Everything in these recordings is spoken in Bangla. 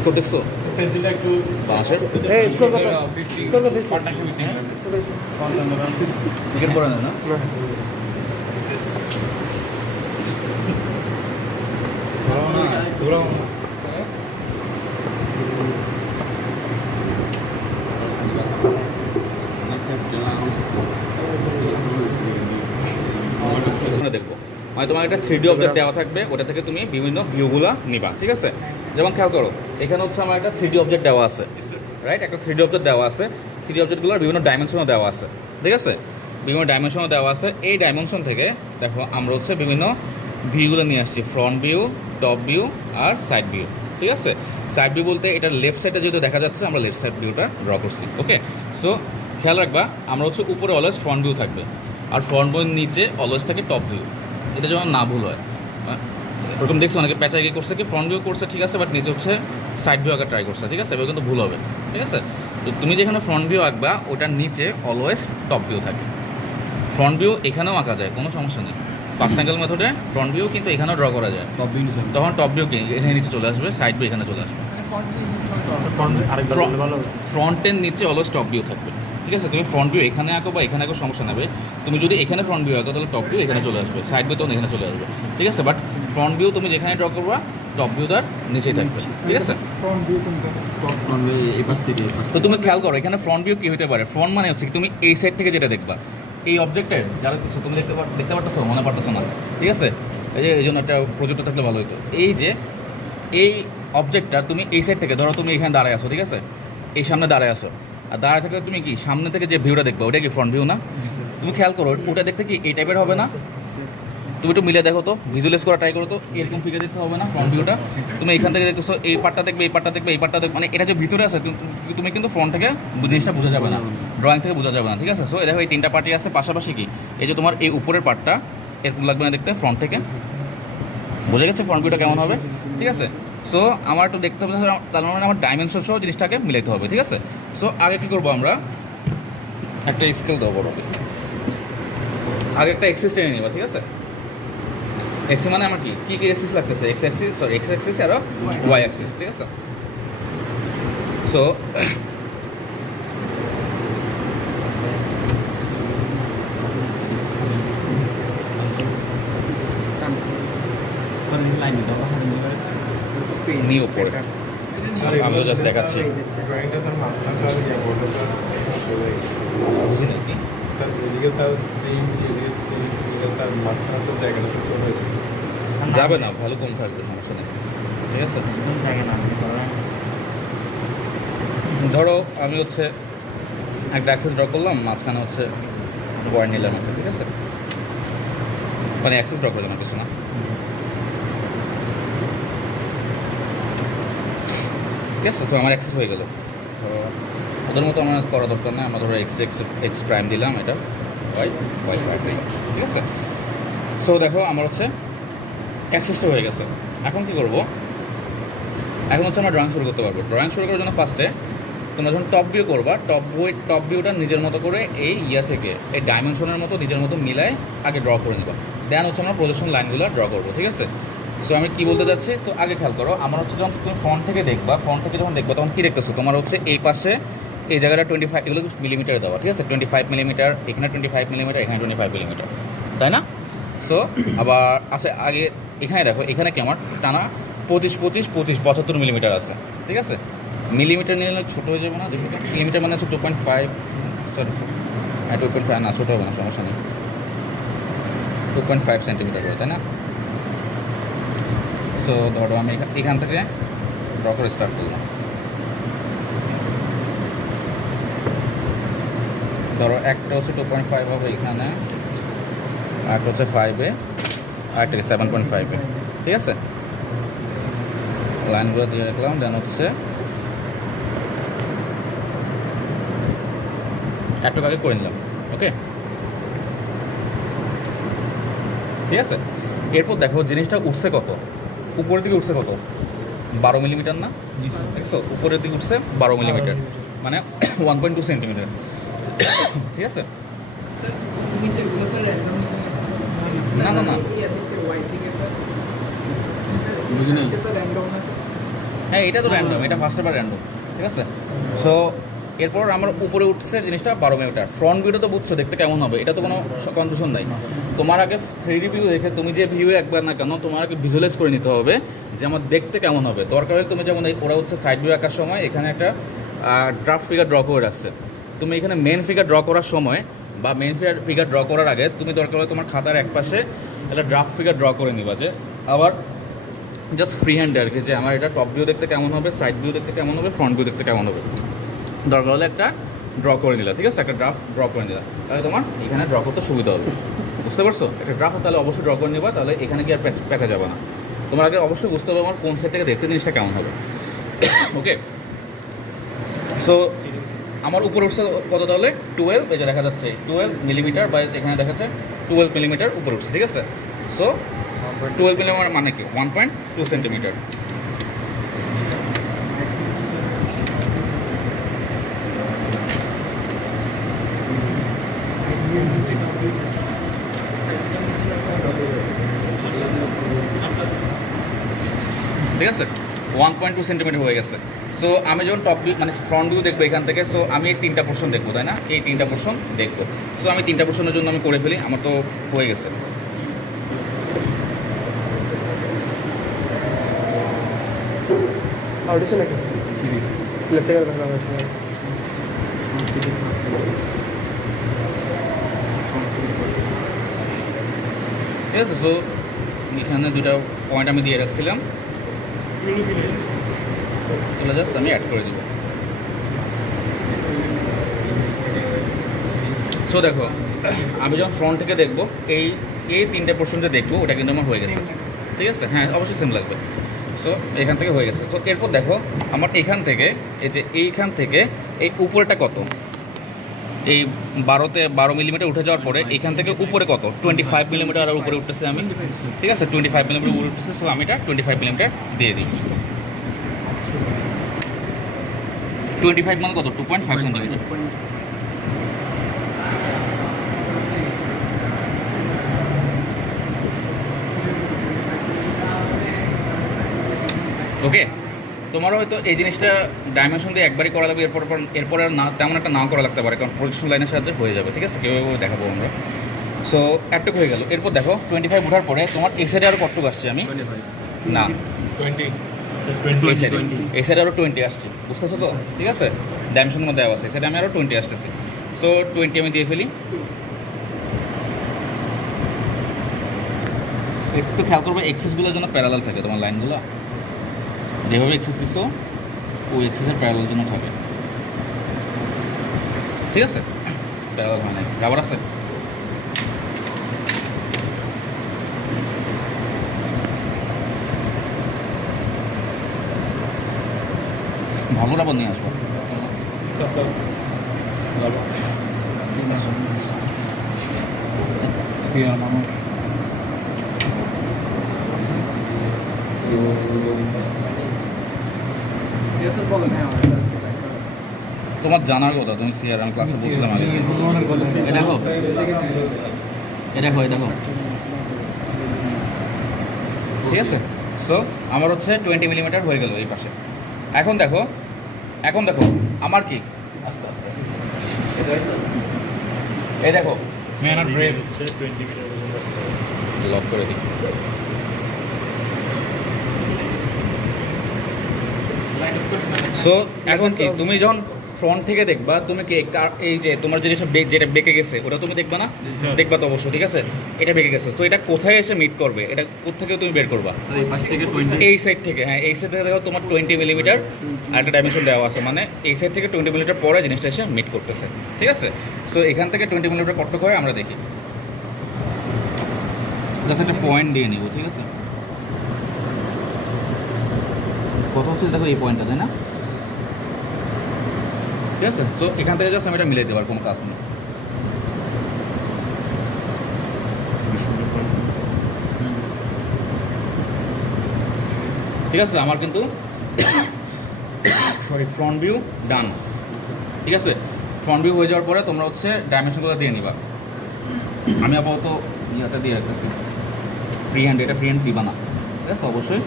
স্কোর দেখছো পেন্সিলটা একটু বাঁশের স্কোর কত? স্কোর কত? পার্টনারশিপ ক্রিকেট পড়ে না দেখবো মানে তোমার একটা 3D অবজেক্ট দেওয়া থাকবে, ওটা থেকে তুমি বিভিন্ন ভিউগুলো নিবা, ঠিক আছে? যেমন খেয়াল করো, এখানে হচ্ছে আমার একটা 3D অবজেক্ট দেওয়া আছে, রাইট? একটা 3D অবজেক্ট দেওয়া আছে, 3D অবজেক্টগুলোর বিভিন্ন ডাইমেনশনও দেওয়া আছে, ঠিক আছে? বিভিন্ন ডাইমেনশনও দেওয়া আছে। এই ডাইমেনশন থেকে দেখো আমরা হচ্ছে বিভিন্ন ভিউগুলো নিয়ে আসছি, ফ্রন্ট ভিউ, টপ ভিউ আর সাইড ভিউ, ঠিক আছে? সাইড ভিউ বলতে এটার লেফট সাইডে যেহেতু দেখা যাচ্ছে, আমরা লেফট সাইড ভিউটা ড্র করছি, ওকে? সো খেয়াল রাখবা, আমরা হচ্ছে উপরে অলওয়েজ ফ্রন্ট ভিউ থাকবে, আর ফ্রন্ট ভিউর নিচে অলওয়েজ থাকে টপ ভিউ। এটা যেমন না ভুল হয়, ওরকম দেখছো অনেকে প্যাঁচাই করছে কি ফ্রন্ট ভিউ করছে, ঠিক আছে, বাট নিচে হচ্ছে সাইড ভিউ আঁকা ট্রাই করছে, ঠিক আছে? এবার কিন্তু ভুল হবে, ঠিক আছে? তো তুমি যেখানে ফ্রন্ট ভিউ আঁকবা ওটার নিচে অলওয়েজ টপ ভিউ থাকে। ফ্রন্ট ভিউ এখানেও আঁকা যায়, কোনো সমস্যা নেই। ফার্স্ট অ্যাঙ্গেল মেথডে ফ্রন্ট ভিউ কিন্তু এখানেও ড্র করা যায়, টপ ভিউ নিচে তখন টপ ভিউ কি এখানে নিচে চলে আসবে, সাইড ভিউ এখানে চলে আসবে। আরেকবার বললে ভালো হবে। ফ্রন্টের নিচে অলওয়েজ টপ ভিউ থাকবে, ঠিক আছে? তুমি ফ্রন্ট ভিউ এখানে আঁকো বা এখানে আঁকো সমস্যা নেবে। তুমি যদি এখানে ফ্রন্ট ভিউ আঁকো তাহলে টপ ভিউ এখানে চলে আসবে, সাইড ভিউ তখন এখানে চলে আসবে, ঠিক আছে? বাট ফ্রন্ট ভিউ তুমি যেখানে ড্র করবা টপ ভিউ তার নিচেই থাকবে, ঠিক আছে? ফ্রন্ট ভিউ কোনটা? ফ্রন্ট ভিউ এই পাশ থেকে এই পাশ তো তুমি খেয়াল করো, এখানে ফ্রন্ট ভিউ কী হতে পারে? ফ্রন্ট মানে হচ্ছে কি তুমি এই সাইড থেকে যেটা দেখবা, এই অবজেক্টের যারা কিছু তুমি দেখতে পারতেছো, মনে পারতেছো না, ঠিক আছে? এই জন্য একটা প্রজেক্ট থাকলে ভালো হতো। এই যে এই অবজেক্টটা তুমি এই সাইড থেকে ধরো, তুমি এখানে দাঁড়ায় আসো, ঠিক আছে? এই সামনে দাঁড়ায় আসো, আর দাঁড়ায় থাকলে তুমি কি সামনে থেকে যে ভিউটা দেখবে ওটা কি ফ্রন্ট ভিউ না? তুমি খেয়াল করো, ওটা দেখতে কি এই টাইপের হবে না? তুমি একটু মিলে দেখো তো, ভিজুয়ালাইজ করা ট্রাই করো তো, এরকম ফিকে দেখতে হবে না ফ্রন্ট ভিউটা? তুমি এখান থেকে দেখতেছো, এই পার্টটা দেখবে, এই পার্টটা দেখবে, এই পার্টটা দেখবে, মানে এটা যে ভিতরে আছে তুমি কিন্তু ফ্রন্ট থেকে জিনিসটা বোঝা যাবে না, ড্রয়িং থেকে বোঝা যাবে না, ঠিক আছে? সো দেখো এই তিনটা পার্টি আছে পাশাপাশি, কি এই যে তোমার এই উপরের পার্টটা এরকম লাগবে না দেখতে ফ্রন্ট থেকে? বোঝা গেছে ফ্রন্ট ভিউটা কেমন হবে, ঠিক আছে? সো আমার একটু দেখতে হবে, তার মানে আমার ডাইমেনশন সহ জিনিসটাকে মিলাইতে হবে, ঠিক আছে? সো আগে কী করবো, আমরা একটা স্কেল দেবো বড়, আগে একটা এক্সিস টেনে নিবা, ঠিক আছে? এক্সিস মানে আমার কি কী কী এক্সিস লাগতেছে, এক্স অ্যাক্সিস আর ওয়াই অ্যাক্সিস, ঠিক আছে? সো স্যার এই লাইন দাও নিয়ে উপরে আমি জাস্ট দেখাচ্ছি, ড্রয়িংটা স্যার মাঝখানে স্যার ইয়া বলতে স্যার বুঝি নাকি স্যার এদিকে স্যার 3 ইঞ্চি এদিকে 3 ইঞ্চি এদিকে স্যার মাঝখানে স্যার জায়গাটা স্যার চলে যাবে না, ভালো কম থাকবে, সমস্যা নেই, ঠিক আছে? ধরো আমি হচ্ছে একটা অ্যাক্সেস ড্র করলাম, মাঝখানে হচ্ছে ওয়ার নিলাম একটা, ঠিক আছে? মানে অ্যাক্সেস ড্র করলাম কিছু না, ঠিক আছে? তো আমার অ্যাক্সেস হয়ে গেল। তো ওদের মতো আমার করা দরকার নেই, আমরা ধরো এক্স প্রাইম দিলাম, এটা ওয়াই প্রাইম দিলাম, ঠিক আছে? সো দেখো আমার হচ্ছে অ্যাক্সেসটা হয়ে গেছে। এখন কী করবো? এখন হচ্ছে আমরা ড্রয়িং শুরু করতে পারবো। ড্রয়িং শুরু করার জন্য ফার্স্টে তোমরা যখন টপ ভিউ করবা, টপ ভিউটা নিজের মতো করে এই থেকে এই ডাইমেনশনের মতো নিজের মতো মিলায় আগে ড্র করে নেবা। দেন হচ্ছে আমরা প্রজেকশন লাইনগুলো ড্র করবো, ঠিক আছে? সো আমি কী বলতে যাচ্ছি, তো আগে খেয়াল করো, আমার হচ্ছে যখন তুমি ফ্রন্ট থেকে দেখবা, ফ্রন্ট থেকে যখন দেখবা তখন কী দেখতেছো, তোমার হচ্ছে এই পাশে এই জায়গাটা 25 এগুলো মিলিমিটার দেওয়া, ঠিক আছে? 25 মিলিমিটার, এখানে 25 মিলিমিটার, এখানে 25 মিলিমিটার, তাই না? সো আবার আছে আগে এখানে দেখো, এখানে কি আমার টানা 25 মিলিমিটার আছে, ঠিক আছে? মিলিমিটার নিলে ছোটো হয়ে যাবে না? দেখো মিলিমিটার মানে হচ্ছে 2.5, সরি 2.5 না, ছোটো হবে না, সমস্যা নেই, 2.5 সেন্টিমিটার করে, তাই না? সো ধরো আমি এখান থেকে ড্র করে স্টার্ট করলাম। ধরো একটা হচ্ছে 2.5 হবে এখানে, আরেকটা হচ্ছে 5-এ, আরেকটা 7.5-এ, ঠিক আছে? লাইনগুলো দিয়ে রাখলাম, দেন হচ্ছে একটু আগে করে নিলাম, ওকে? ঠিক আছে? এরপর দেখো জিনিসটা উঠছে কত, উপরের দিকে উঠছে কত, 12 মিলিমিটার না? দেখছো উপরের দিকে উঠছে 12 মিলিমিটার, মানে 1.2 সেন্টিমিটার, ঠিক আছে? না না না, বুঝি নাই হ্যাঁ এটা তো র্যান্ডম, এটা ফার্স্ট বার র্যান্ডম, ঠিক আছে। সো এরপর আমার উপরে উঠছে জিনিসটা 12 মিটার। ফ্রন্ট ভিউটা তো বুঝছো দেখতে কেমন হবে, এটা তো কোনো কনফিউশন নাই। তোমার আগে 3D ভিউ দেখে তুমি যে ভিউ একবার না কেন তোমার আগে ভিজুয়ালাইজ করে নিতে হবে যে আমার দেখতে কেমন হবে। দরকার হলে তুমি যেমন ওরা হচ্ছে সাইড ভিউ আঁকার সময় এখানে একটা ড্রাফট ফিগার ড্র করে রাখছে, তুমি এখানে মেন ফিগার ড্র করার সময় বা মেন ফিগার ড্র করার আগে তুমি দরকার হলে তোমার খাতার একপাশে একটা ড্রাফট ফিগার ড্র করে নিবা, যে আবার জাস্ট ফ্রি হ্যান্ডে আর কি, যে আমার এটা টপ ভিউ দেখতে কেমন হবে, সাইড ভিউ দেখতে কেমন হবে, ফ্রন্ট ভিউ দেখতে কেমন হবে। দরকার হলে একটা ড্র করে নিলা, ঠিক আছে, একটা ড্রাফট ড্র করে নিলা, তাহলে তোমার এখানে ড্র করতে সুবিধা হবে। বুঝতে পারছো? একটা ড্রাফট তাহলে অবশ্যই ড্র করে নিবা, তাহলে এখানে কি আর পেঁচা যাবে না। তোমার আগে অবশ্যই বুঝতে হবে আমার কোন সাইড থেকে দেখতে জিনিসটা কেমন হবে। ওকে, সো আমার উপরে উঠছে কত তাহলে 12, এই যে দেখা যাচ্ছে 12 মিলিমিটার, বা এখানে দেখাচ্ছে 12 মিলিমিটার উপরে উঠছে, ঠিক আছে। সো 12 মিলিমিটার মানে কি 1.2 সেন্টিমিটার। ঠিক আছে, 1.2 সেন্টিমিটার হয়ে গেছে। সো আমি যখন টপ ভিউ মানে ফ্রন্ট ভিউ দেখবো এখান থেকে, সো আমি এই 3টা পোর্শন দেখবো, তাই না, এই 3টা পোর্শন দেখবো। সো আমি 3টা পোর্শনের জন্য আমি করে ফেলি, আমার তো হয়ে গেছে। আউটেছে নাকি লেচে গেল ভালো আছে। ঠিক আছে, সো এখানে দুটা পয়েন্ট আমি দিয়ে রাখছিলাম, এগুলো জাস্ট আমি অ্যাড করে দিব। সো দেখো আমি যখন ফ্রন্ট থেকে দেখবো এই 3টে পোর্শন যে দেখবো ওটা কিন্তু আমার হয়ে গেছে, ঠিক আছে। হ্যাঁ অবশ্যই সেম লাগবে। সো এখান থেকে হয়ে গেছে। সো এরপর দেখো আমার এখান থেকে এই যে এইখান থেকে এই উপরেটা কত, এই 12 মিলিমিটার উঠে যাওয়ার পরে এখান থেকে উপরে কত 25 মিলিমিটার আর উপরে উঠতেছে আমি, ঠিক আছে, 25 মিলিমিটার উপরে উঠতেছে। সো আমি এটা 25 মিলিমিটার দিয়ে দিই। 25 মানে কত 2.5 সেন্টিমিটার। ওকে, তোমারও হয়তো এই জিনিসটা ডাইমেনশন দিয়ে একবারই করা লাগবে, এরপর আর না তেমন একটা নাও করা লাগতে পারে, কারণ প্রজেকশন লাইনের সাহায্যে হয়ে যাবে, ঠিক আছে, কীভাবে দেখাবো আমরা। সো একটুকু হয়ে গেল। এরপর দেখো 25 ওঠার পরে তোমার এই সাইডে আরও কতটুকু আসছে, আমি না 20 এই সাইডে আরও 20 আসছে, বুঝতেছো তো, ঠিক আছে, ডাইমেনশনের মধ্যে দেওয়া আছে, এই সাইডে আমি আরও 20 আসতেছি। সো 20 আমি দিয়ে ফেলি। একটু খেয়াল করবো এক্সেসগুলোর জন্য প্যারালাল থাকে, তোমার লাইনগুলো যেভাবে এক্সেস দিছো ওই এক্সেসের প্যারালাল জন্য থাকে, ঠিক আছে, প্যারালাল হয় না। রাবার আছে? ভালো রাবার নিয়ে আসবো। সাপ্লাস মানুষ তোমার জানার কথা, তুমি সিআর আমি ক্লাসে বলছিলাম আগে। এই দেখো এই দেখো এই দেখো, ঠিক আছে। সো আমার হচ্ছে 20 মিলিমিটার হয়ে গেল এই পাশে। এখন দেখো আমার কি আস্তে আস্তে এই দেখো ম্যানার ব্রেক 20 মিটার পর্যন্ত আসতে হবে। লক করে দিই। সো এখন কি তুমি যখন ফ্রন্ট থেকে দেখবা, তুমি কি এই যে তোমার যেটা বেঁকে গেছে ওটা তুমি দেখবা না, দেখবা তো অবশ্যই, ঠিক আছে, এটা বেঁকে গেছে। তো এটা কোথায় এসে মিট করবে, এটা কোথেকে তুমি বের করবা, এই সাইড থেকে। হ্যাঁ এই সাইড থেকে দেখো তোমার 20 মিলিমিটার আর একটা ডাইমেনশন দেওয়া আছে, মানে এই সাইড থেকে 20 মিলিমিটার পরে জিনিসটা এসে মিট করতেছে, ঠিক আছে। সো এখান থেকে 20 মিলিমিটার কতটুকু হয় আমরা দেখি, জাস্ট একটা পয়েন্ট দিয়ে নিব, ঠিক আছে। কত হচ্ছে দেখো এই পয়েন্টটা, তাই না, ঠিক আছে। সো এখান থেকে জাস্ট আমি এটা মিলিয়ে দেবো, আর কোনো কাজ নেই। ঠিক আছে, আমার কিন্তু ফ্রন্ট ভিউ ডান, ঠিক আছে। ফ্রন্ট ভিউ হয়ে যাওয়ার পরে তোমরা হচ্ছে ডাইমেনশনগুলো দিয়ে নিবা। আমি আপাতত ইয়াটা দিয়ে রাখতেছি ফ্রি হ্যান্ড, এটা ফ্রি হ্যান্ড দিবা না, ঠিক আছে, অবশ্যই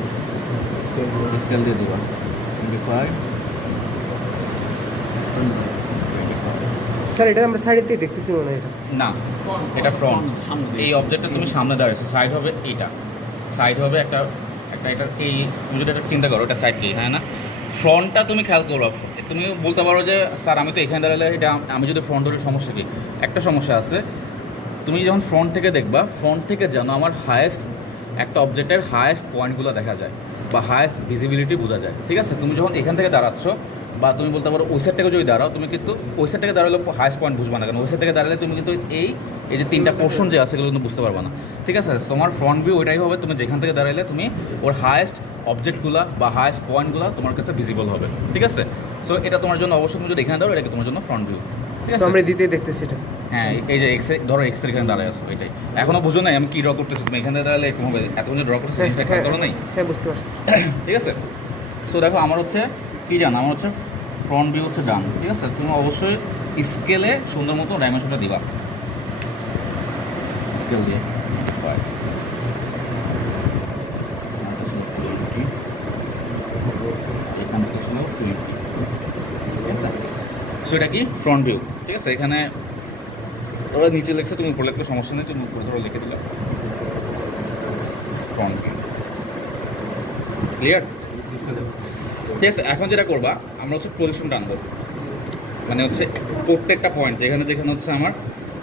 স্কেল দিয়ে দিবা। 25, স্যার এটা আমরা সাইডের থেকে দেখতেছি মনে হয় এটা। না এটা ফ্রন্ট। এই অবজেক্টটা তুমি সামনে দাঁড়িয়েছো, সাইড হবে এইটা, সাইড হবে একটা একটা এটা এই তুমি যদি একটা চিন্তা করো এটা সাইড কি, হ্যাঁ না? ফ্রন্টটা তুমি খেয়াল করো, তুমি বলতে পারো যে স্যার আমি তো এখানে দাঁড়ালে এটা আমি যদি ফ্রন্ট ধরি সমস্যা কি? একটা সমস্যা আছে, তুমি যখন ফ্রন্ট থেকে দেখবা, ফ্রন্ট থেকে যেন আমার হায়েস্ট একটা অবজেক্টের হায়েস্ট পয়েন্টগুলো দেখা যায় বা হায়েস্ট ভিজিবিলিটি বোঝা যায়, ঠিক আছে? তুমি যখন এখান থেকে দাঁড়াচ্ছ বা তুমি বলতে পারো ওই সাইড থেকে যদি দাঁড়াও, তুমি কিন্তু ওই সাইড থেকে দাঁড়ালে হায়েস্ট পয়েন্ট বুঝবা না, কারণ ওই সাইড থেকে দাঁড়ালে তুমি কিন্তু এই যে তিনটা পোর্শন যে আছে সেগুলো কিন্তু বুঝতে পারবে না, ঠিক আছে? তোমার ফ্রন্ট ভিউ ওইটাই হবে, তুমি যেখান থেকে দাঁড়ালে তুমি ওর হায়েস্ট অবজেক্টগুলো বা হায়েস্ট পয়েন্টগুলো তোমার কাছে ভিজিবল হবে, ঠিক আছে? সো এটা তোমার জন্য অবশ্যই তুমি যদি এখানে দাঁড়াও, এটা তোমার জন্য ফ্রন্ট ভিউ, ঠিক তো আছে? আমরা দিতে দেখতেছি এটা। হ্যাঁ, এই যে এক্স ধরো এক্স এর এখানে দাঁড়ায় আসো, এটাই এখনো বুঝো নাই আমি কি ড্র করতেছি, তুমি এখানে দাঁড়ালে এরকম হবে, এত ড্র করতেছি জিনিসটা খেয়াল করো নাই, হ্যাঁ বুঝতে পারছি। ঠিক আছে? সো দেখো আমার হচ্ছে কী ডান, আমার হচ্ছে ফ্রন্ট ভিউ হচ্ছে ডান, ঠিক আছে? তুমি অবশ্যই স্কেলে সুন্দর মতো ডাইমেনশনটা দিবা, স্কেল দিয়ে এখানে কিছু নেব 20, ঠিক আছে? সো এটা কি ফ্রন্ট ভিউ, ঠিক আছে? এখানে ওরা নিচে লিখছে, তুমি উপরে লিখলে সমস্যা নেই, তুমি উপরে ধরে লিখে দিলে ফ্রন্ট ভিউ, ক্লিয়ার? ঠিক আছে, এখন যেটা করবা আমরা হচ্ছে পজিশনটা আনবো, মানে হচ্ছে প্রত্যেকটা পয়েন্ট যেখানে যেখানে হচ্ছে আমার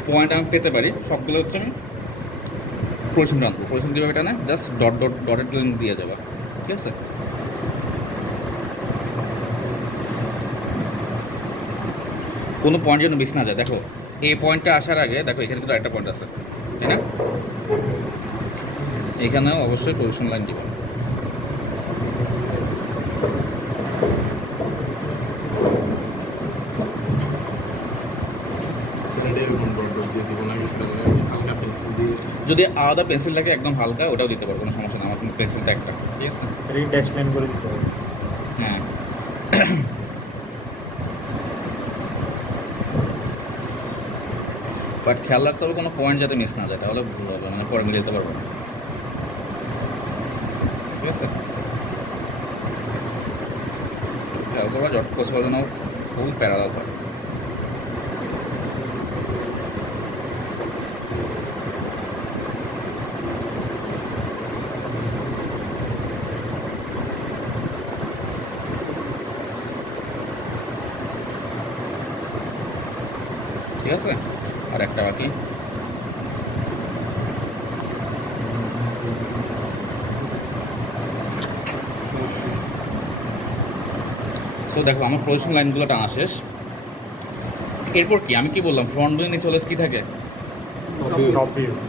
পয়েন্ট আমি পেতে পারি সবগুলো হচ্ছে আমি পজিশনটা আনবো। পজিশন কীভাবে এটা না, জাস্ট ডটেড লাইন দিয়ে যাবে, ঠিক আছে? কোনো পয়েন্ট যেন মিস না যায়। দেখো এই পয়েন্টটা আসার আগে দেখো এখানে কিন্তু একটা পয়েন্ট আছে, তাই না? এখানেও অবশ্যই পজিশন লাইন দিবা। যদি আলাদা পেন্সিল থাকে একদম হালকা, ওটাও দিতে পারবো, কোনো সমস্যা না, আমার পেন্সিলটা একটা, ঠিক আছে? ড্যাশ লাইন করে দিতে হবে। হ্যাঁ, বাট খেয়াল রাখতে হবে কোনো পয়েন্ট যাতে মিস না যায়, তাহলে ভুল হবে, মানে পরে মিলে যেতে পারবো না, ঠিক আছে? খেয়াল করবা জট কোথাও যেন ফুল প্যারালাল হয়। ঠিক আছে, আর একটা বাকি। তো দেখো আমার পজিশন লাইনগুলো টানা শেষ। এরপর কি আমি কি বললাম, ফ্রন্ট ভিউ নিচে হলে কী থাকে?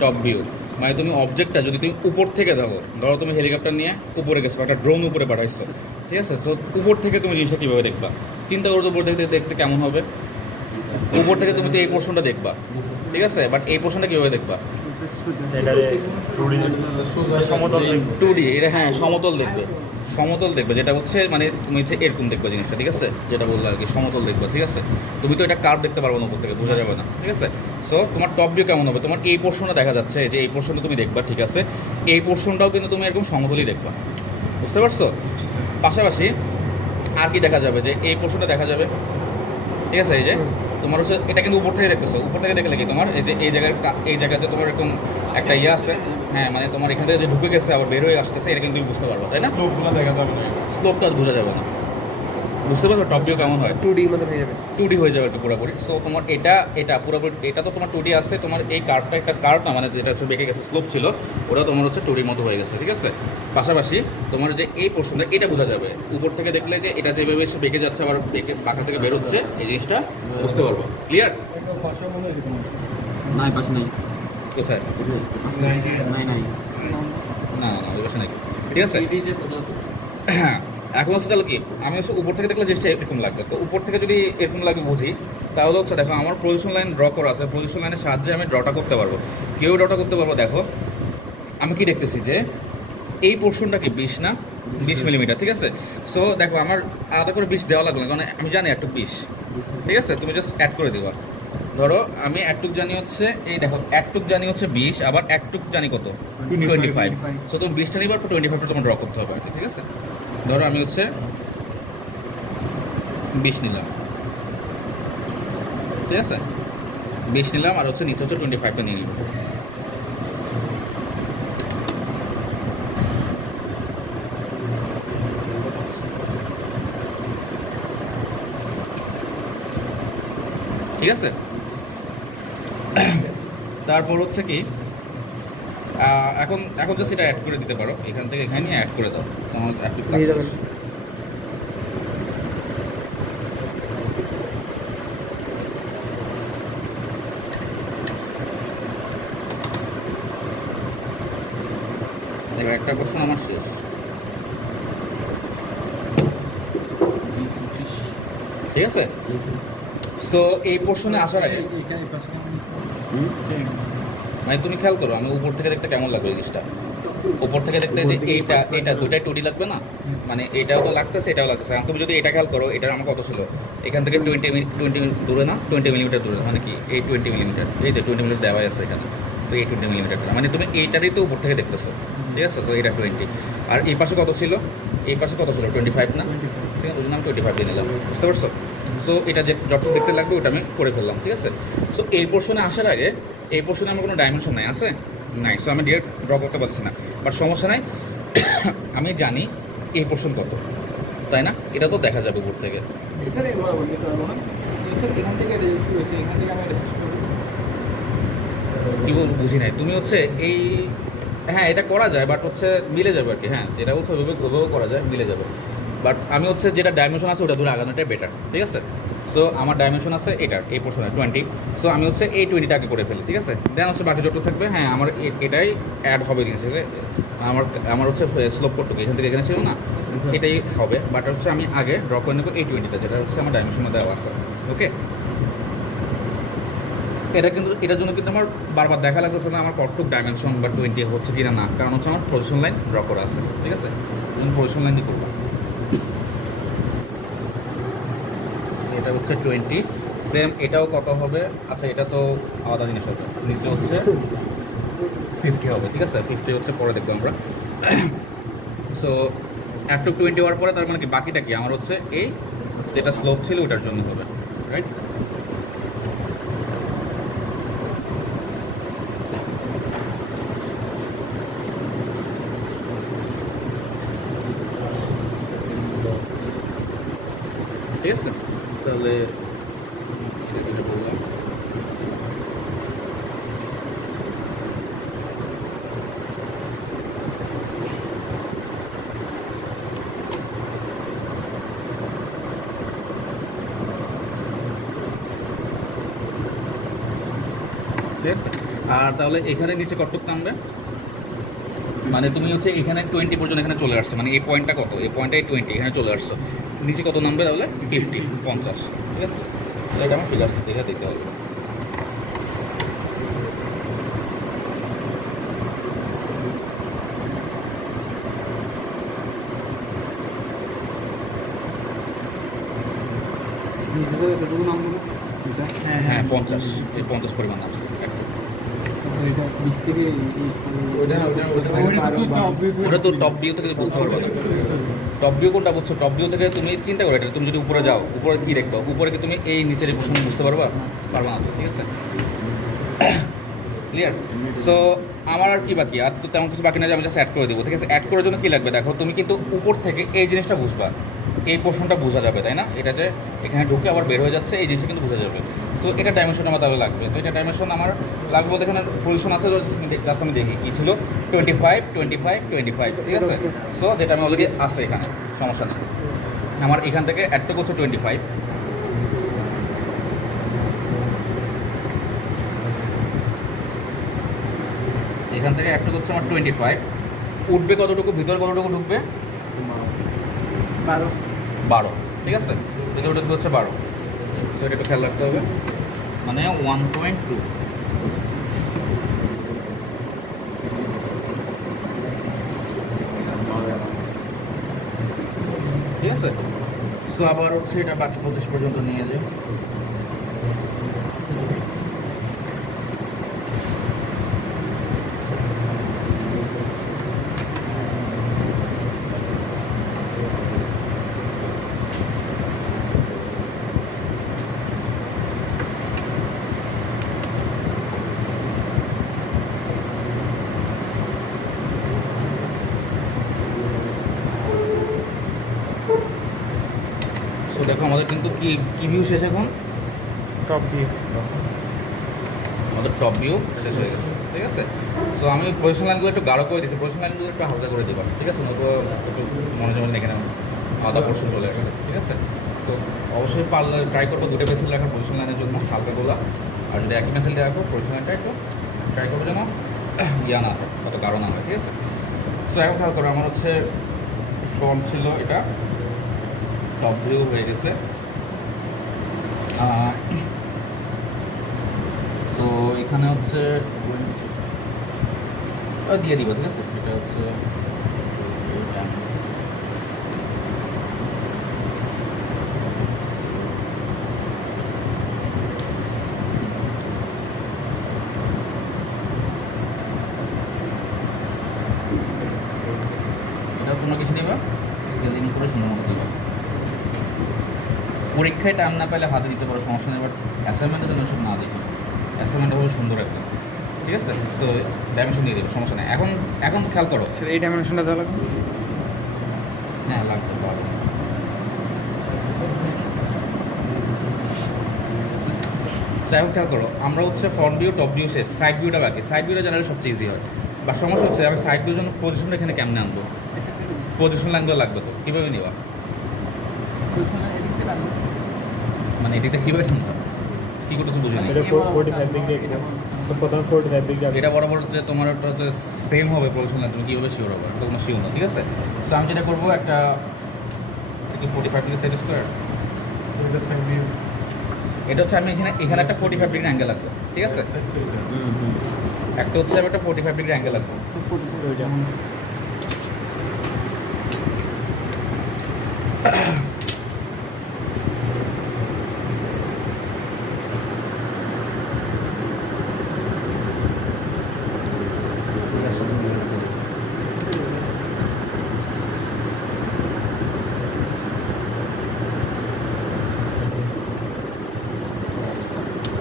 Top view. মানে তুমি অবজেক্টটা যদি তুমি উপর থেকে ধরো তুমি হেলিকপ্টার নিয়ে উপরে গেছো, একটা ড্রোন উপরে পাঠাইছো, ঠিক আছে? তো উপর থেকে তুমি জিনিসটা কীভাবে দেখবা? চিন্তা করো তো উপর থেকে দেখতে কেমন হবে? উপর থেকে তুমি তো এই পোর্শনটা দেখবা, ঠিক আছে? বাট এই পোর্শনটা কীভাবে দেখবা? 2D, এটা হ্যাঁ সমতল দেখবে, সমতল দেখবে, যেটা হচ্ছে মানে তুমি হচ্ছে এরকম দেখবে জিনিসটা, ঠিক আছে? যেটা বললো আর কি, সমতল দেখবে, ঠিক আছে? তুমি তো এটা কার্ভ দেখতে পারবো না উপর থেকে, বোঝা যাবে না, ঠিক আছে? সো তোমার টপ ভিউ কেমন হবে? তোমার এই পোর্শনটা দেখা যাচ্ছে, যে এই পোর্শনটা তুমি দেখবা, ঠিক আছে? এই পোর্শনটাও কিন্তু তুমি এরকম সমতলই দেখবা, বুঝতে পারছো? পাশাপাশি আর কি দেখা যাবে, যে এই পোর্শনটা দেখা যাবে, ঠিক আছে? এই যে তোমার হচ্ছে এটা কিন্তু উপর থেকে দেখতেছো, উপর থেকে দেখলে কি তোমার এই যে এই জায়গাতে তোমার এরকম একটা ইয়ে আছে, হ্যাঁ, মানে তোমার এখান থেকে যে ঢুকে গেছে আবার বের হয়ে আসতেছে, এটা কিন্তু তুমি বুঝতে পারবা, তাই না? স্লোপগুলো দেখা যাবে না। স্লোপটা বোঝা যাবে না, বুঝতে পারছো? টপ ভিউ কেমন হয়? 2D মতো হয়ে যাবে। 2D হয়ে যাবে একটা পুরোপুরি। সো তোমার এটা পুরোপুরি, এটা তো তোমার 2D আছে, তোমার এই কার্ভটা একটা কার্ভ না, মানে যেটা হচ্ছে বেঁকে গেছে, স্লোপ ছিল, ওটা তোমার হচ্ছে 2D মতো হয়ে গেছে, ঠিক আছে? পাশাপাশি তোমার যে এই পোর্শনটা এটা বোঝা যাবে, উপর থেকে দেখলে যে এটা যেভাবে এসে বেঁকে যাচ্ছে আবার বেঁকে পাখা থেকে বেরোচ্ছে, এই জিনিসটা বুঝতে পারবো, ক্লিয়ার? নাই পাশে নাই, কোথায়? নাই নাই না না ওই পাশে নাকি, ঠিক আছে? হ্যাঁ, এখন হচ্ছে তাহলে কি আমি হচ্ছে উপর থেকে দেখলে জিনিসটা এরকম লাগবে, তো উপর থেকে যদি এরকম লাগে বুঝি, তাহলে হচ্ছে দেখো আমার পজিশন লাইন ড্র করা আছে, পজিশন লাইনের সাহায্যে আমি ড্রটা করতে পারবো। কেউ ড্রটা করতে পারবো। দেখো আমি কি দেখতেছি যে এই পোর্শনটা কি 20 না 20 মিলিমিটার, ঠিক আছে? সো দেখো আমার আলাদা করে 20 দেওয়া লাগবে না, কারণ আমি জানি একটু 20, ঠিক আছে? তুমি জাস্ট অ্যাড করে দিবা। ধরো আমি একটুক জানি হচ্ছে, এই দেখো একটুক জানি হচ্ছে 20, আবার একটুক জানি কত 25। সো তুমি 20টা নিবার পর 25টা তোমার ড্র করতে হবে আর কি, ঠিক আছে? ধরো আমি হচ্ছে 20 নিলাম, ঠিক আছে? 20 নিলাম, আর হচ্ছে নিচে হচ্ছে 25টা নিয়ে নিব। ঠিক আছে? তারপর হচ্ছে কি, এখন এখন জাস্ট এটা অ্যাড করে দিতে পারো, এখান থেকে এখানে নিয়ে অ্যাড করে দাও, তোমার অ্যাপ্লিক কাজ নিয়ে যাবেন। শেষ। এবার একটা কোশ্চেন আমার শেষ। ঠিক আছে? সো এই পোর্শনে আসার আগে মানে তুমি খেয়াল করো, আমি উপর থেকে দেখতে কেমন লাগবে এই জিনিসটা, উপর থেকে দেখতে যে এইটা দুটাই টুডি লাগবে না, মানে এটাও তো লাগতেছে এটাও লাগতেছে। এখন তুমি যদি এটা খেয়াল করো, এটার আমার কত ছিল, এখান থেকে 20 দূরে না, 20 মিলিমিটার দূরে, মানে কি এই 20 মিলিমিটার, এই যে 20 মিলিমিটার দেওয়া আছে এখানে, তো এই 20 মিলিমিটার, মানে তুমি এইটারই তো উপর থেকে দেখতেছো, ঠিক আছে? তো এটা 20, আর এই পাশে কত ছিল, এই পাশে কত ছিল 25 না, ঠিক আছে? ওই জন্য আমি 25 দিয়ে নিলাম, বুঝতে পারছো? সো এটা যে যতটুকু দেখতে লাগবে ওটা আমি করে ফেললাম, ঠিক আছে? সো এই পোর্শনে আসার আগে, এই পোর্শনে আমার কোনো ডাইমেনশন নাই, আছে নাই, সো আমি ডিরেক্ট ড্র করতে পারছি না, বাট সমস্যা নাই। আমি জানি এই পোর্শন কত, তাই না? এটা তো দেখা যাবে উপর থেকে। স্যার এবার বলতে পারবো না স্যার, এখান থেকে এটা শুরু হয়েছে, এখান থেকে আমি এটা শেষ করবো। কি বলবো বুঝি নাই, তুমি হচ্ছে এই, হ্যাঁ এটা করা যায়, বাট হচ্ছে মিলে যাবে আর কি, হ্যাঁ যেটা হচ্ছে ওইভাবে করা যায়, মিলে যাবে, বাট আমি হচ্ছে যেটা ডাইমেনশন আছে ওটা দূরে আগানোটাই বেটার, ঠিক আছে? সো আমার ডাইমেনশন আছে এটার এই পোর্শনে 20, সো আমি হচ্ছে এই 20টা আগে করে ফেলি, ঠিক আছে? দেন হচ্ছে বাকি যতটুকু থাকবে, হ্যাঁ আমার এটাই অ্যাড হবে জিনিস, আমার হচ্ছে স্লোপ করতে এখান থেকে এখানে ছিল না, এটাই হবে, বাট হচ্ছে আমি আগে ড্র করে নেবো এই 20টা, যেটা হচ্ছে আমার ডাইমেনশনে দেওয়া আছে, ওকে? এটা কিন্তু এটার জন্য কিন্তু আমার বারবার দেখা লাগতেছে না আমার কতটুক ডাইমেনশন বা 20 হচ্ছে কিনা না, কারণ হচ্ছে আমার পজিশন লাইন ড্র করা আছে, ঠিক আছে? পজিশন লাইন দিয়ে করলাম, এটা হচ্ছে 20, সেম এটাও কত হবে, আচ্ছা এটা তো আলাদা জিনিস হবে, নিচে হচ্ছে 50 হবে, ঠিক আছে? 50 হচ্ছে পরে দেখবো আমরা। সো একটু 20 হওয়ার পরে তার মানে কি বাকিটা কি আমার হচ্ছে এই যেটা স্লোপ ছিল ওটার জন্য হবে, রাইট? ঠিক আছে? তাহলে এটা যেটা বললাম, ঠিক আছে? আর তাহলে এখানে নিচে কতটুক নামবে, মানে তুমি হচ্ছে এখানে 20 পর্যন্ত এখানে চলে আসছো, মানে এই পয়েন্টটা কত, এই পয়েন্টটা 20 এখানে চলে আসছো, নিচে কত নামবে তাহলে 50, ঠিক আছে? তো এটা আমার ফিগার দেখে দেখতে হবে। নিচে স্যার এতটুকু নাম দেবো। হ্যাঁ 50, এই 50 পরিমাণ নামছে। এটা 20 থেকে ওটা তো টপ ভিউ থেকে বুঝতে পারবে না, টপ ভিউ কোনটা বুঝছো? টপ ভিউ থেকে তুমি চিন্তা করো, এটা তুমি যদি উপরে যাও, উপরে কি দেখবা, উপরে কি তুমি এই নিচের পোর্শন বুঝতে পারবা না তো, ঠিক আছে? ক্লিয়ার? সো আমার আর কি বাকি, আর তো তেমন কিছু বাকি না, যে আমি জাস্ট অ্যাড করে দেবো, ঠিক আছে? অ্যাড করার জন্য কী লাগবে দেখো, তুমি কিন্তু উপর থেকে এই জিনিসটা বুঝবা, এই পোর্শনটা বোঝা যাবে, তাই না? এটা যে এখানে ঢুকে আবার বের হয়ে যাচ্ছে এই জিনিসটা কিন্তু বোঝা যাবে। সো এটা ডাইমেনশন আমার তাহলে লাগবে, তো এটা ডাইমেনশন আমার লাগবে বলতে এখানে পজিশন আছে, জাস্ট আমি দেখি কী ছিল, 25, 25, 25, ঠিক আছে? সো যেটা আমি অলরেডি আছে এখানে, সমস্যা নেই। আমার এখান থেকে অ্যাডটা করছে 25, এখান থেকে একটা হচ্ছে আমার 25, উঠবে কতটুকু, ভিতরে কতটুকু ঢুকবে 12, ঠিক আছে? এটা ওটা হচ্ছে 12, তো এটা একটু খেয়াল রাখতে হবে, মানে 1.2, ঠিক আছে? সো আবার হচ্ছে এটা বাকি 25 পর্যন্ত নিয়ে যায়। সো দেখো আমাদের কিন্তু কি ভিউ শেষ এখন, টপ ভিউ। আমাদের টপ ভিউ শেষ হয়ে গেছে, ঠিক আছে। সো আমি পজিশন লাইনগুলো একটু গাঢ় করে দিচ্ছি, পজিশন লাইনগুলো একটু হালকা করে দেবো, ঠিক আছে, নতুন একটু মনোযোগ এখানে আলাদা পোর্শন চলে আসছে, ঠিক আছে। সো অবশ্যই পারলে ট্রাই করবো দুটো পেন্সিল রাখার পজিশন লাইনের জন্য হালকাগুলো, আর যদি একই পেন্সিল দিয়ে রাখো পজিশন লাইনটা একটু ট্রাই করবো যেন ইয়া না হয়, অত গাঢ় না হয়, ঠিক আছে। সো এখন খেয়াল করো আমার হচ্ছে ফ্রন্ট ছিল, এটা টপ ভিউ হয়ে গেছে। সো এখানে হচ্ছে দিয়ে দিব, ঠিক আছে। এটা হচ্ছে এটা তোমরা কিছু দিবা, স্কেলিং করে সুন্দর মতো দিবা। পরীক্ষায় টাইম না পেলে হাতে দিতে পারো, সমস্যা নেই, বাট অ্যাসাইনমেন্টের জন্য সব না দেখি, অ্যাসাইনমেন্ট হবে সুন্দর একটা, ঠিক আছে। সো ডাইমেনশন দিয়ে দেবো, সমস্যা নেই। এখন তো খেয়াল করো, স্যার এই ডাইমেনশনটা দেওয়া লাগবে? হ্যাঁ লাগবে, পারো। এখন খেয়াল করো, আমরা হচ্ছে ফ্রন্ট ভিউ টপ ভিউ শেষ, সাইড ভিউটা বাকি। সাইড ভিউটা জানালে সবচেয়ে ইজি হয়, বা সমস্যা হচ্ছে আমি সাইড ভিউর জন্য পজিশনটা এখানে কেমনে আনবো, পজিশন লাইনগুলো লাগবে, তো কীভাবে নেওয়া, মানে এদিকে কীভাবে টানবো, কী করতেছো বুঝি না। এটা 45 ডিগ্রি প্রথম 45 ডিগ্রি এটা বরাবর হচ্ছে তোমার ওটা হচ্ছে সেম হবে পজিশন লাইন, তুমি কীভাবে শিওর হবে, এটা কোনো শিওর না, ঠিক আছে। তো আমি যেটা করবো একটা 45 ডিগ্রি সেট স্কোয়ার, এটা সাইড ভিউ এটা হচ্ছে আমি এখানে একটা 45 ডিগ্রি অ্যাঙ্গেল লাগবে, ঠিক আছে। একটা হচ্ছে আমি একটা 45 ডিগ্রি অ্যাঙ্গেল লাগবে।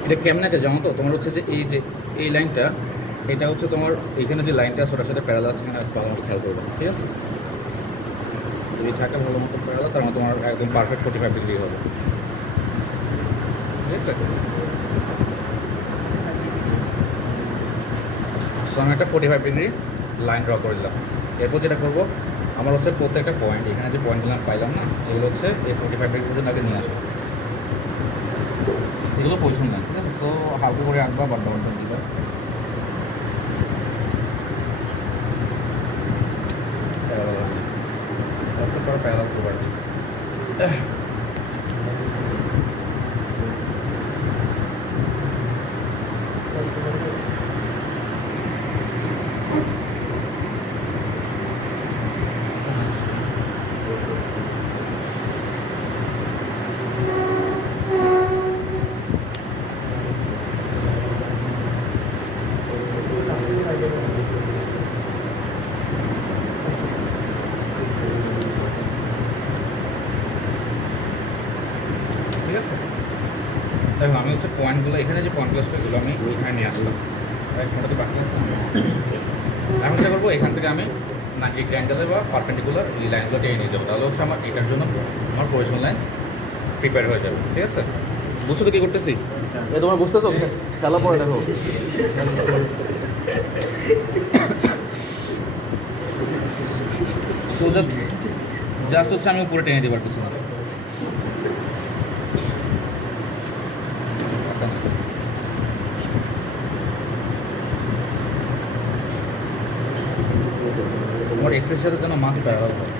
এটা কেমনে জানো তো, তোমার হচ্ছে যে এই লাইনটা, এটা হচ্ছে তোমার এখানে যে লাইনটা আছে ওটার সাথে প্যারালাল আছে, এখানে ভালো মতো খেয়াল করবে, ঠিক আছে। যদি থাকে ভালো মতো প্যারালাল, তার মানে তোমার একদম পারফেক্ট 45 ডিগ্রি হবে, ঠিক আছে। সো আমি একটা 45 ডিগ্রি লাইন ড্র করে দিলাম। এরপর যেটা করবো, আমার হচ্ছে প্রত্যেকটা পয়েন্ট, এখানে যে পয়েন্টগুলো আমি পাইলাম না, এগুলো হচ্ছে এই 45 ডিগ্রি পর্যন্ত আগে নিয়ে আসবো, এগুলো পজিশন লাইন, ঠিক আছে। সো হালকা করে আঁকবা, বাড্ডা বাড্ডা দিবা, প্যারালাল প্রপার্টি। ঠিক আছে। দেখো আমি হচ্ছে পয়েন্টগুলো, এখানে যে পয়েন্টগুলো ছিল এগুলো আমি ওইখানে নিয়ে আসলাম, রাইট, মোটামুটি বাকি আছে। আমি যেটা করবো, এখান থেকে আমি 90 ডিগ্রি অ্যাঙ্গেলে বা পারপেন্ডিকুলার এই লাইনগুলো টেনে নিয়ে যাবো, তাহলে হচ্ছে আমার এটার জন্য আমার পজিশন লাইন প্রিপেয়ার হয়ে যাবে, ঠিক আছে। বুঝছো তো কী করতেছি, এ তোমরা বুঝতেছো, খেলা পরে দেখো। সো জাস্ট হচ্ছে আমি উপরে টেনে দিবার কিছু না, তোমার এক্সের সাথে যেন মাছ প্যারালাল হয়।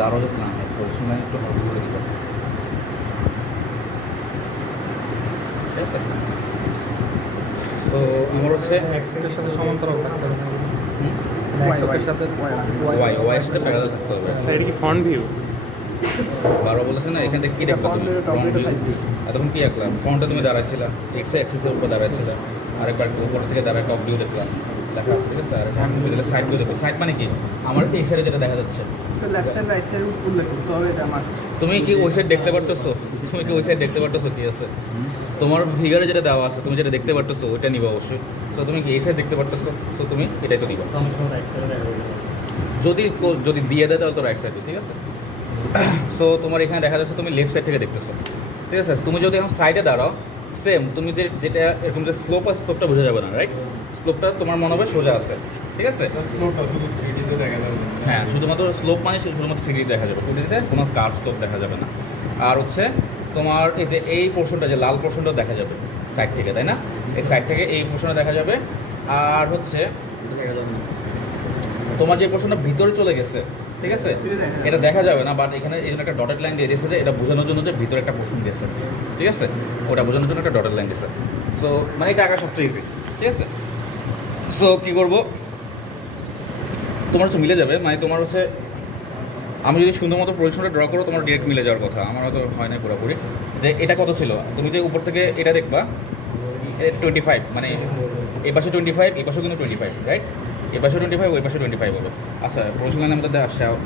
গাঢ় যাতে না হয়, পজিশন লাইন একটু হালকা করে দিতে হবে। ঠিক আছে। তো আমার হচ্ছে এক্সেলের সাথে সমান্তরাল থাকতে হবে এক্সেলের সাথে ওয়াই এর সাথে প্যারালাল থাকতে হবে। সাইড কি ফ্রন্ট ভিউ বারো বলেছে না, এখান থেকে কি দেখবা তুমি? side view. এতক্ষণ কি দেখলাম? ফ্রন্টে তুমি দাঁড়াইছিলা, এক্স অ্যাক্সিসের উপর দাঁড়াইছিলা, আরেকবার উপর থেকে দাঁড়ায় টপ ভিউ দেখলাম, দেখা আছে, ঠিক আছে। আর এখন তুমি দিলে সাইড ভিউ দেখো। সাইড মানে কি? আমার এই সাইডে যেটা দেখা যাচ্ছে, লেফট সাইড রাইট সাইড উল্লেখ করতে হবে, এটা মাস্ট। তুমি কি ওই সাইড দেখতে পারতেছো? তুমি কি ওই সাইড দেখতে পারতেছো কি আছে? তোমার ফিগারে যেটা দেওয়া আছে, তুমি যেটা দেখতে পারতেছো ওইটা নিবা অবশ্যই। তো তুমি কি এই সাইড দেখতে পারতেছো, তো তুমি এটাই তো নিবা। যদি যদি দিয়ে দেয় তাহলে তো রাইট সাইডে, ঠিক আছে। সো তোমার এখানে দেখা যাচ্ছে তুমি লেফট সাইড থেকে দেখতেছো, ঠিক আছে। তুমি যদি এখন সাইডে দাঁড়াও, সেম তুমি যেটা এরকম যে স্লোপটা বোঝা যাবে না, রাইট? স্লোপটা তোমার মনে হবে সোজা আছে, ঠিক আছে। স্লোপটা শুধু 3D তে দেখা যাবে না। হ্যাঁ, শুধুমাত্র স্লোপ মানে শুধুমাত্র 3D দেখা যাবে, 2Dতে কোনো কার্ভ স্লোপ দেখা যাবে না। আর হচ্ছে তোমার এই যে এই পোর্শনটা, যে লাল পোর্শনটাও দেখা যাবে সাইড থেকে, তাই না? এই সাইড থেকে এই পোর্শনটা দেখা যাবে। আর হচ্ছে তোমার যে পোর্শনটা ভিতরে চলে গেছে, ঠিক আছে, এটা দেখা যাবে না, বাট এখানে এই জন্য একটা ডটেড লাইন দিয়ে দিয়েছে যে এটা বোঝানোর জন্য যে ভিতরে একটা পোর্শন গেছে, ঠিক আছে। ওটা বোঝানোর জন্য একটা ডটেড লাইন দিয়েছে। সো মানে এটা আঁকা সবচেয়ে ইজি, ঠিক আছে। সো কী করবো, তোমার হচ্ছে মিলে যাবে, মানে তোমার হচ্ছে আমি যদি সুন্দর মতো পরিচ্ছন্নটা ড্র করো, তোমার ডিরেক্ট মিলে যাওয়ার কথা। আমার হয়তো হয় না পুরোপুরি। যে এটা কত ছিল, তুমি যে উপর থেকে এটা দেখবা 25, মানে এই পাশে 25, এই পাশেও কিন্তু 25, রাইট? এই পাশে 25, ওই পাশে 25 হবে। আচ্ছা, পরিচ্ছন্নের মধ্যে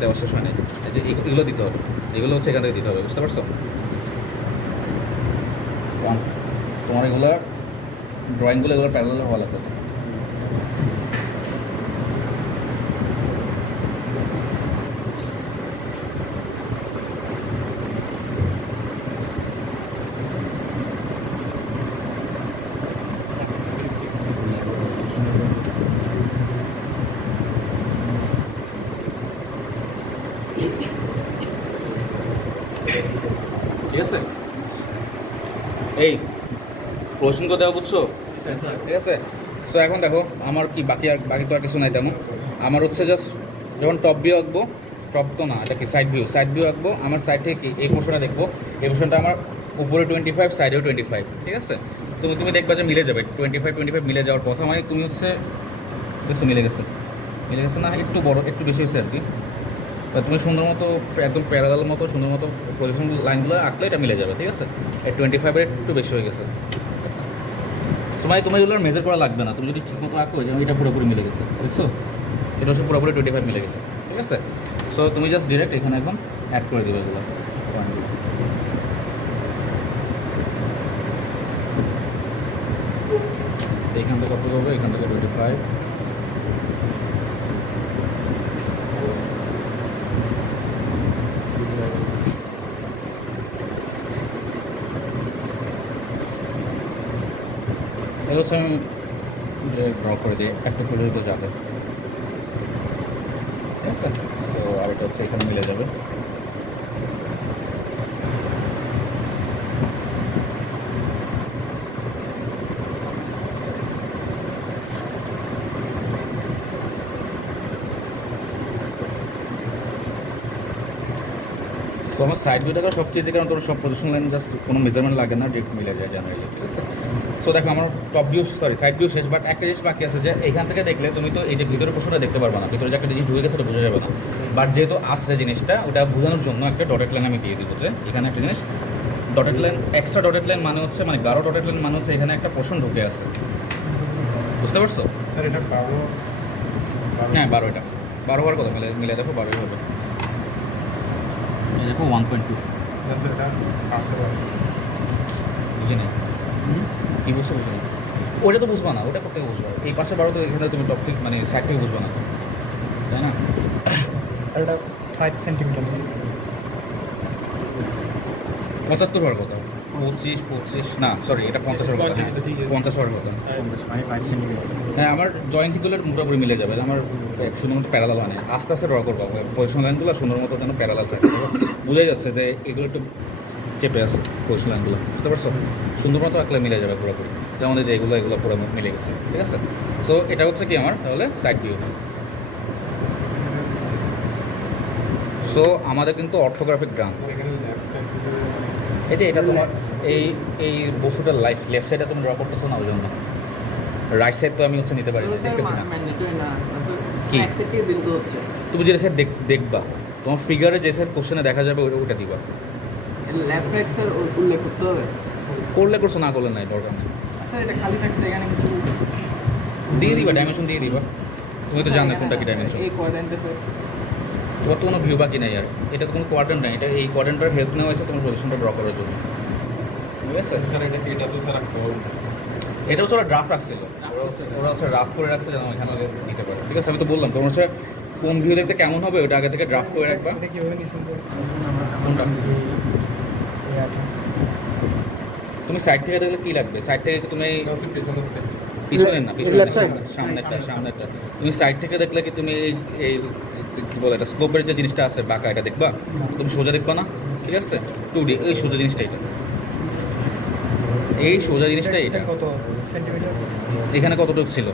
দেওয়া শেষ হয় না, যে এগুলো দিতে হবে, এগুলো হচ্ছে এখান থেকে দিতে হবে, বুঝতে পারছো? তোমার এগুলো ড্রয়িংগুলো এগুলো প্যারালাল হওয়া লাগবে। ঠিক আছে, এই প্রশ্ন দেওয়া বুঝছো, ঠিক আছে। সো এখন দেখো আমার কি বাকি তো আর কিছু নাই তেমন। আমার হচ্ছে জাস্ট যখন টপ ভিউ আঁকবো, টপ তো না, এটা কি সাইড ভিউ আঁকবো, আমার সাইড থেকে কি এই পোর্শনটা দেখবো, এই পোর্শনটা আমার উপরে 25, সাইডেও 25, ঠিক আছে। তুমি দেখবা যে মিলে যাবে 25 মিলে যাওয়ার কথা, মানে তুমি হচ্ছে দেখছো মিলে গেছে না, একটু বড় একটু বেশি হয়েছে আর কি। তুমি সুন্দর মতো একদম প্যারালাল মতো সুন্দর মতো পজিশন লাইনগুলো আঁকলে এটা মিলে যাবে, ঠিক আছে। এই 25 একটু বেশি হয়ে গেছে। তোমার এগুলোর মেজার করা লাগবে না, তুমি যদি ঠিক মতো আঁকো, যে এটা পুরোপুরি মিলে গেছে, দেখছো, এটা হচ্ছে পুরোপুরি 25 মিলে গেছে, ঠিক আছে। সো তুমি জাস্ট ডিরেক্ট এখানে এখন অ্যাড করে দেবে এগুলো। এইখান থেকে কত হবে, এখান থেকে 25, এগুলো হচ্ছে আমি ড্র করে দিই, একটা পর্যন্ত যাবে, ঠিক আছে। তো আর এটা হচ্ছে এখানে মিলে যাবে। তো আমার সাইড ভিউটাকে সবচেয়ে যে, কারণ তোর সব পজিশন লাইন জাস্ট কোনো মেজারমেন্ট লাগে না, ডিরেক্ট মিলে যায় জেনারেলি, ঠিক আছে। সো দেখো আমার সাইড ভিউ শেষ, বাট একটা জিনিস বাকি আছে, যে এখান থেকে দেখলে তুমি তো এই যে ভিতরের পোর্শনটা দেখতে পারবে না, ভিতরে যে একটা জিনিস ঢুকে গেছে ওটা বোঝা যাবে না। বাট যেহেতু আসছে জিনিসটা, ওটা বোঝানোর জন্য একটা ডটেড লাইন আমি দিয়ে দিব, যে এখানে একটা জিনিস dotted line, extra dotted line মানে হচ্ছে, মানে গাঢ় ডটেড লাইন মানে হচ্ছে এখানে একটা পোর্শন ঢুকে আছে, বুঝতে পারছো? স্যার এটা 12 হ্যাঁ 12, এটা 12 হওয়ার কথা, মিলে দেখো 12 হবে। এই দেখো 1.2, না স্যার এটা পাশে বুঝি না কী বুঝতে বুঝি না, ওটা তো বুঝবা না, ওটা কোথেকে বুঝবা? এই পাশে 12 তো এখানে তুমি টপ থেকে মানে সাইড থেকে বুঝবা না, তাই না? স্যার এটা 5 সেন্টিমিটার 75 হওয়ার কথা, 25 না সরি, এটা 50 হওয়ার কথা, 50 হওয়ার কথা। 5 সেন্টিমিটার। হ্যাঁ, আমার জয়েন্টগুলো মোটামুটি মিলে যাবে, আমার সুন্দর মতো প্যারালাল মানে আস্তে আস্তে ড্র করবো, পজিশন লাইনগুলো সুন্দর মতো যেন প্যারালাল থাকে, বোঝাই যাচ্ছে যে এগুলো একটু চেপে আছে পজিশন লাইনগুলো, বুঝতে পারছো? সুন্দর মতো আঁকলে মিলে যাবে পুরোপুরি, যেমন যে এগুলো পুরো মিলে গেছে, ঠিক আছে। সো এটা হচ্ছে কি আমার তাহলে সাইড ভিউ। সো আমাদের কিন্তু অর্থোগ্রাফিক ড্রাম, এখানে লেফট সাইড এই যে এটা তোমার এই এই বস্তুটার লেফট সাইডে তুমি ড্র করতেছো না ওই জন্য রাইট সাইড তো আমি হচ্ছে নিতে পারি না, দেখতেছি না ম্যান্ডেটরি না কি? এক সেট থেকে দিলে তো হচ্ছে তুমি যে সাইড দেখবা তোমার ফিগারে যে সাইড কোশ্চেনে দেখা যাবে ওটা দিবা। লেফট রাইট স্যার উল্লেখ করতে হবে। করলে করছো না করলে নাই দরকার নেই, স্যার এটা খালি থাকছে এখানে কিছু দিয়ে দিবা ডাইমেনশন দিয়ে দিবা। তুমি তো জানো কোনটা কি ডাইমেনশন। এই কোয়াড্রেন্টে স্যার তোমার তো কোনো ভিউ বাকি নাই আর এটা তো কোনো কোয়ার্ডেন্ট নাই, এটা এই কোয়ার্ডেন্টের হেল্প নেওয়া হয়েছে তোমার পজিশনটা ড্র করার জন্য, ঠিক আছে? স্যার এটা তো স্যার একটা এটা হচ্ছে ওরা ড্রাফট রাখছিল, ওরা হচ্ছে ড্রাফট করে রাখছে যেন এখানে নিতে পারে, ঠিক আছে? আমি তো বললাম তোমার হচ্ছে কোন ভিউ দেখতে কেমন হবে ওটা আগে থেকে ড্রাফট করে রাখবা। এটা কীভাবে নিয়েছেন তো? কোনটা? এই আঠা। তুমি সাইড থেকে দেখলে কি লাগবে? সাইড থেকে তুমি হচ্ছে পিছনে থেকে পিছনের না পিছনের left side? সামনেরটা তুমি সাইড থেকে দেখলে কি তুমি এই কি বলে এটা স্লোপের যে জিনিসটা আছে বাঁকা এটা দেখবা? তুমি সোজা দেখবা না, ঠিক আছে? 2D এই সোজা জিনিসটা এটা, এই সোজা জিনিসটা এটা। কত সেন্টিমিটার? এখানে কতটুকু ছিল?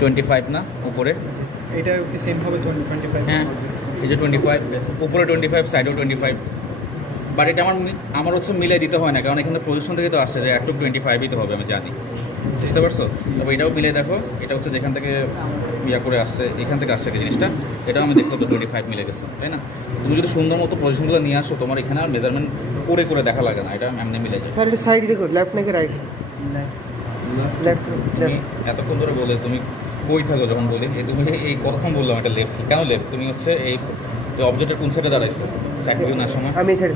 25 না উপরে? এটা কি সেম হবে 25? হ্যাঁ এই যে 25 উপরে 25 সাইডেও 25, বাট এটা আমার হচ্ছে মিলাই দিতে হয় না, কারণ এখানে পজিশন থেকে তো আসছে যে একটু 25ই তো হবে, আমি জানি, বুঝতে পারছো? তবে এটাও মিলাই দেখো, এটা হচ্ছে যেখান থেকে ইয়া করে আসছে এখান থেকে আসছে কি জিনিসটা, এটাও আমি দেখলাম তো 25 মিলে গেছে, তাই না? তুমি যদি সুন্দর মতো পজিশনগুলো নিয়ে আসো তোমার এখানে আর মেজারমেন্ট করে করে দেখা লাগে না, এটা এমনি মিলে যায়। স্যার এটা সাইড রেকর্ড লেফট নাকি রাইট? লেফট তুমি এতক্ষণ ধরে বলে তুমি কই থাকো যখন বলি এই তুমি এই কতক্ষণ বললাম এটা লেফট, কেন লেফট? তুমি হচ্ছে এই অবজেক্টের কোন সাইডে দাঁড়াইছো? সাইড ভিউ না সময় আমি এই সাইড।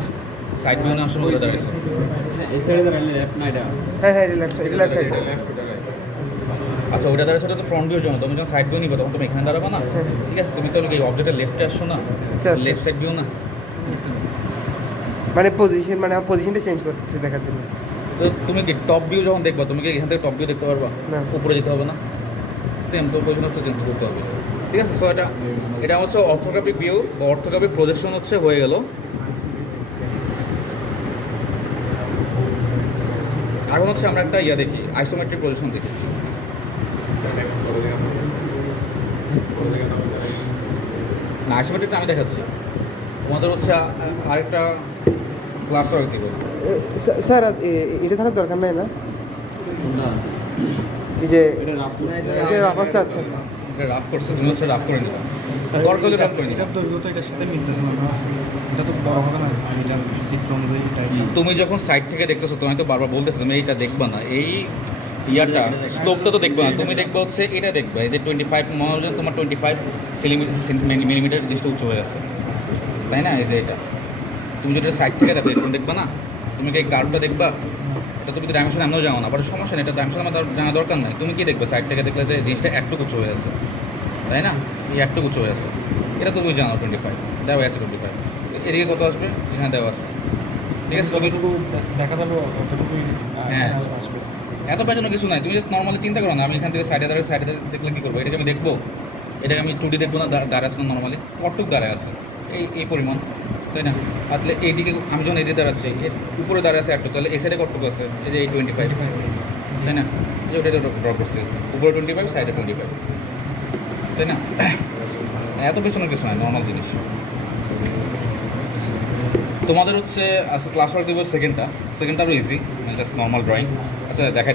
সাইড ভিউ না সময় ওটা দাঁড়াইছো? এই সাইডে দাঁড়ালে লেফট না এটা হ্যাঁ হ্যাঁ এটা লেফট সাইড, লেফট সাইড। আচ্ছা ওটা দাঁড়াইছো তো ফ্রন্ট ভিউ যখন তুমি যখন সাইড ভিউ নিবে তখন তুমি এখানে দাঁড়াবো না, ঠিক আছে? তুমি তো এই অবজেক্টের লেফটে আসছো না, আচ্ছা, আচ্ছা। লেফট সাইড ভিউ না? মানে পজিশন মানে আমার পজিশনটা চেঞ্জ করতেছি দেখার জন্য। তো তুমি কি টপ ভিউ যখন দেখবা তুমি কি এখান থেকে টপ ভিউ দেখতে পারবা? না। উপরে যেতে হবে না? সেম তো পজিশন হচ্ছে চেঞ্জ করতে হবে, ঠিক আছে? সো এটা হচ্ছে অর্থোগ্রাফিক ভিউ বা অর্থোগ্রাফিক প্রজেকশন হচ্ছে হয়ে গেল। এখন হচ্ছে আমরা একটা ইয়া দেখি, আইসোমেট্রিক পজিশন দেখি। না আইসোমেট্রিকটা আমি দেখাচ্ছি, তোমাদের হচ্ছে আরেকটা ক্লাস ওয়ার্ক দিব। স্যার এটা থাকার দরকার নাই না? এই যে এটা রাফার চাচ্ছে। এটা রাফ করছে, তুমি হচ্ছে রাফ করে নিবা, দরকার হলে রাফ করে নিবা। এটার দৈর্ঘ্য তো এটার সাথে মিলতেছে না, এটা তো বড় হবে না এটার চিত্র অনুযায়ী টাইপ। তুমি যখন সাইড থেকে দেখতেছো তুমি তো বারবার বলতেছো তুমি এইটা দেখবা না, এই ইয়াটা স্লোপটা তো দেখবা না, তুমি দেখবা হচ্ছে এটা দেখবা এই যে 25 মনে হয় তোমার 25 মিলিমিটার জিনিসটা উঁচু হয়ে আছে, তাই না? এই যে এটা তুমি যদি সাইড থেকে দেখো এরকম দেখবা না, তুমি কি এই কার্ভটা দেখবা? এটা তুমি তো ডাইমেনশন এমনও জানো না, বাট সমস্যা নেই, এটা ডাইমেনশন আমার জানা দরকার নাই। তুমি কি দেখবে সাইড থেকে দেখলে যে জিনিসটা একটু উঁচু হয়ে আছে, তাই না? এই একটু উঁচু হয়ে আছে, এটা তুমি জানো 25 দেওয়া আছে 25, এদিকে কত আসবে? এখানে দেওয়া আছে, ঠিক আছে? তুমি যতটুকু দেখা যাবে অতটুকুই হ্যাঁ। আসবে। এত পেছানো কিছু নাই, তুমি জাস্ট নর্মালি চিন্তা করো না আমি এখান থেকে সাইডে দেখলে কী করবো? এটাকে আমি দেখবো, এটাকে আমি 2D দেখবো না, দাঁড়ায় আছে না নর্মালি কটুক দাঁড়ায় আছে এই পরিমাণ, তাই না? তাহলে এইদিকে আমি যখন এদিকে দাঁড়াচ্ছি এর উপরে দাঁড়ায় আছে একটু, তাহলে এই সাইডে কটুক আছে এই যে এই 25, তাই না? এই যে ওটা ড্র করছে উপরে 25 সাইডে 25, তাই না? এত পেছনের কিছু নয়, নর্মাল জিনিস। তোমাদের হচ্ছে আচ্ছা ক্লাস ওয়ার্ক দেবো সেকেন্ডটা আরও ইজি, জাস্ট নর্মাল ড্রয়িং। আচ্ছা দেখা